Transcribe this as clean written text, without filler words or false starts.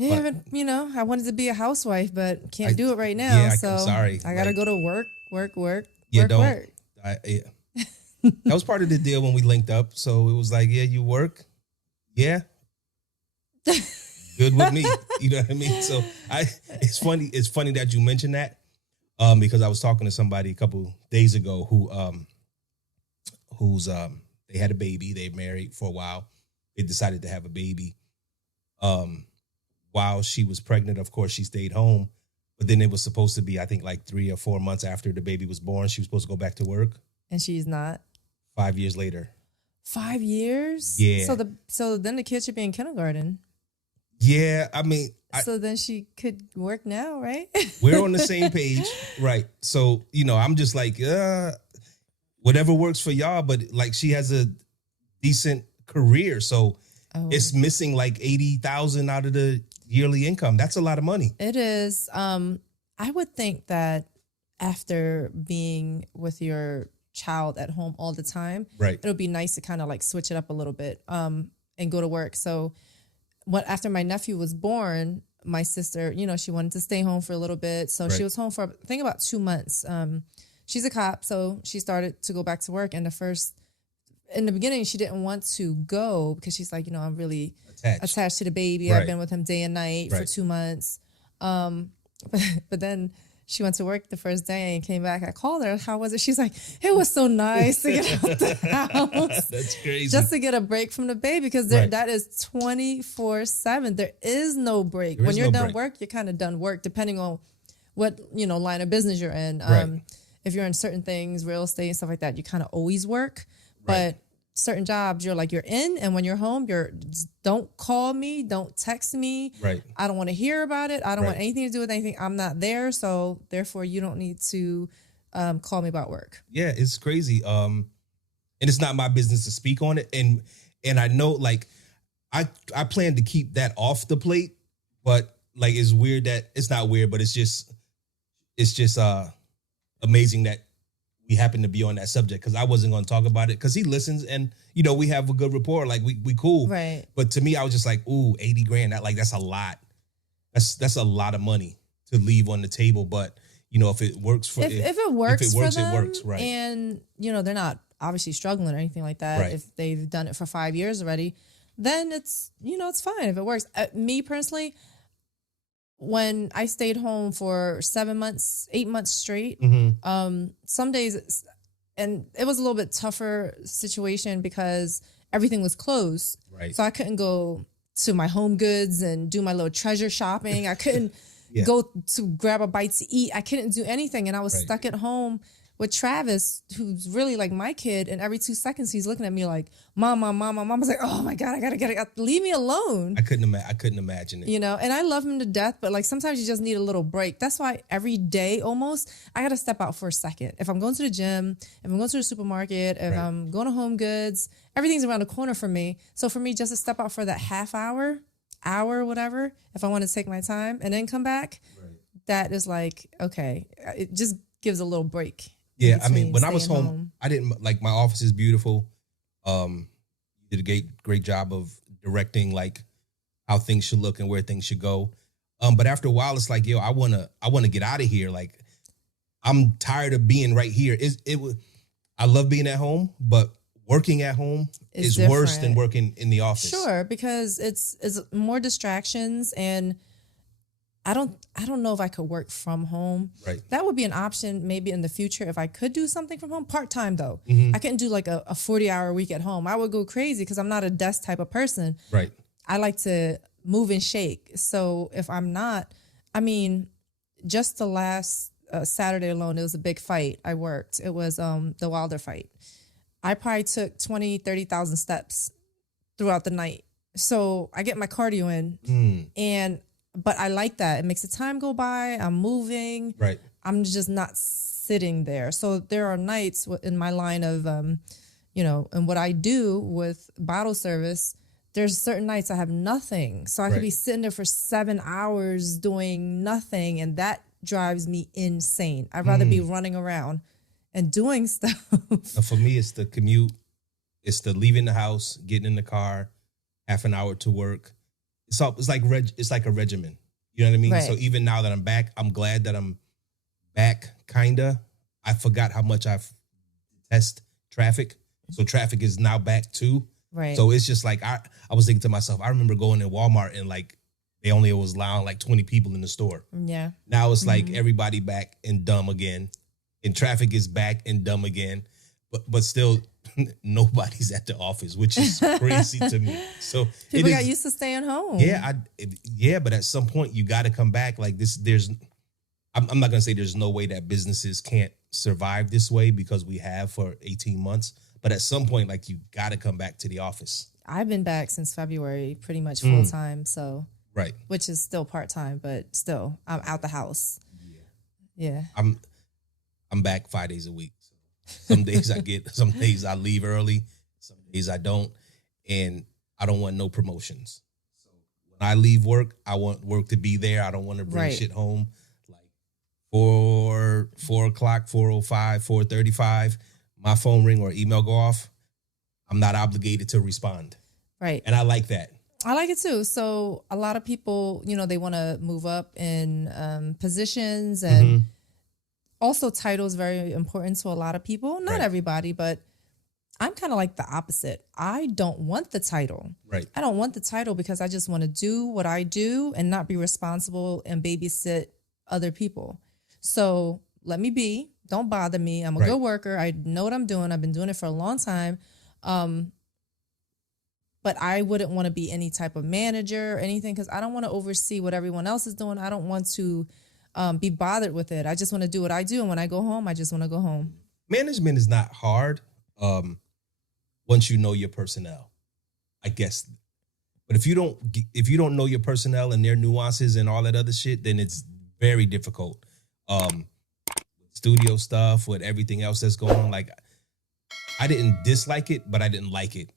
Yeah, But but I wanted to be a housewife, but can't I, do it right now. yeah, I'm So sorry. I gotta Like, go to work, work, work, you work, don't. work. Yeah. That was part of the deal when we linked up. So it was like, yeah, you work. Yeah, good with me. You know what I mean? So it's funny. It's funny that you mentioned that, because I was talking to somebody a couple days ago who's they had a baby. They married for a while. They decided to have a baby. Um, while she was pregnant, of course, she stayed home. But then it was supposed to be, I think, like 3 or 4 months after the baby was born, she was supposed to go back to work. And she's not. 5 years later. 5 years. Yeah. So then the kid should be in kindergarten. Yeah. I mean, So then she could work now, right? we're on the same page, right? So I'm just like, whatever works for y'all. But like, she has a decent career, so it's missing like 80,000 out of the yearly income. That's a lot of money. It is. I would think that after being with your child at home all the time, Right. it'll be nice to kind of like switch it up a little bit and go to work. So after my nephew was born, my sister, she wanted to stay home for a little bit. So she was home for, I think, about 2 months. She's a cop, so she started to go back to work. And in the beginning, she didn't want to go because she's like, I'm really attached to the baby. I've been with him day and night for 2 months. But then she went to work the first day and came back. I called her. How was it? She's like, it was so nice to get out the house. That's crazy. Just to get a break from the baby, because that is 24/7. There is no break. When you're done work, you're kind of done work, depending on what line of business you're in. If you're in certain things, real estate and stuff like that, you kind of always work. But certain jobs, you're in, and when you're home, don't call me, don't text me. Right. I don't want to hear about it. I don't want anything to do with anything. I'm not there, so therefore you don't need to call me about work. Yeah, it's crazy. And it's not my business to speak on it. And I know, like, I plan to keep that off the plate, but like, it's weird that it's not weird, but it's just amazing that we happen to be on that subject, because I wasn't going to talk about it because he listens, and we have a good rapport, like we cool. Right. But to me, I was just like, ooh, 80 grand. That's a lot. That's a lot of money to leave on the table. But if it works for if it works for them, it works, right? And they're not obviously struggling or anything like that. Right. If they've done it for 5 years already, then it's it's fine if it works. Me personally, when I stayed home for 7 months, 8 months straight, some days, and it was a little bit tougher situation because everything was closed. Right. So I couldn't go to my Home Goods and do my little treasure shopping. I couldn't go to grab a bite to eat. I couldn't do anything. And I was stuck at home with Travis, who's really like my kid. And every 2 seconds, he's looking at me like, Mom, Mom, Mom. Mom was like, oh my God, I gotta get it. Leave me alone. I couldn't imagine it. And I love him to death, but like sometimes you just need a little break. That's why every day almost, I gotta step out for a second. If I'm going to the gym, if I'm going to the supermarket, if I'm going to Home Goods, everything's around the corner for me. So for me, just to step out for that half hour, whatever, if I want to take my time and then come back, that is like, okay, it just gives a little break. Yeah, I mean, when I was home, I didn't, like, my office is beautiful. You did a great job of directing, like, how things should look and where things should go. But after a while, it's like, yo, I wanna get out of here. Like, I'm tired of being right here. I love being at home, but working at home is worse than working in the office. Sure, because it's more distractions, and I don't know if I could work from home. Right. That would be an option maybe in the future if I could do something from home. Part-time though. Mm-hmm. I couldn't do like a 40-hour week at home. I would go crazy because I'm not a desk type of person. Right. I like to move and shake. So if I'm not, just the last Saturday alone, it was a big fight. I worked. It was the Wilder fight. I probably took 20, 30,000 steps throughout the night. So I get my cardio in but I like that. It makes the time go by. I'm moving. Right. I'm just not sitting there. So there are nights in my line of, and what I do with bottle service, there's certain nights I have nothing. So I could be sitting there for 7 hours doing nothing. And that drives me insane. I'd rather be running around and doing stuff. For me, it's the commute. It's the leaving the house, getting in the car, half an hour to work. it's like a regimen. You know what I mean? Right. So even now that I'm back, I'm glad that I'm back. Kinda. I forgot how much I've test traffic. So traffic is now back too. Right. So it's just like I was thinking to myself, I remember going in Walmart and like they only was allowing like 20 people in the store. Yeah. Now it's like everybody back and dumb again. And traffic is back and dumb again. But still nobody's at the office, which is crazy to me. So people got used to staying home. Yeah, but at some point you got to come back. Like this, I'm not gonna say there's no way that businesses can't survive this way because we have for 18 months. But at some point, like you got to come back to the office. I've been back since February, pretty much full time. So right, which is still part time, but still I'm out the house. Yeah. I'm back 5 days a week. So some days some days I leave early, some days I don't, and I don't want no promotions. So when I leave work, I want work to be there. I don't want to bring shit home. Like 4 o'clock, 4:05, 4:35. My phone ring or email go off, I'm not obligated to respond. Right. And I like that. I like it too. So a lot of people, they want to move up in positions and also titles very important to a lot of people. Not everybody, but I'm kind of like the opposite. I don't want the title. Right. I don't want the title because I just want to do what I do and not be responsible and babysit other people. So let me be. Don't bother me. I'm a good worker. I know what I'm doing. I've been doing it for a long time. But I wouldn't want to be any type of manager or anything because I don't want to oversee what everyone else is doing. I don't want to be bothered with it. I just want to do what I do. And when I go home, I just want to go home. Management is not hard once you know your personnel, I guess. But if you don't know your personnel and their nuances and all that other shit, then it's very difficult. Studio stuff, with everything else that's going on. Like, I didn't dislike it, but I didn't like it.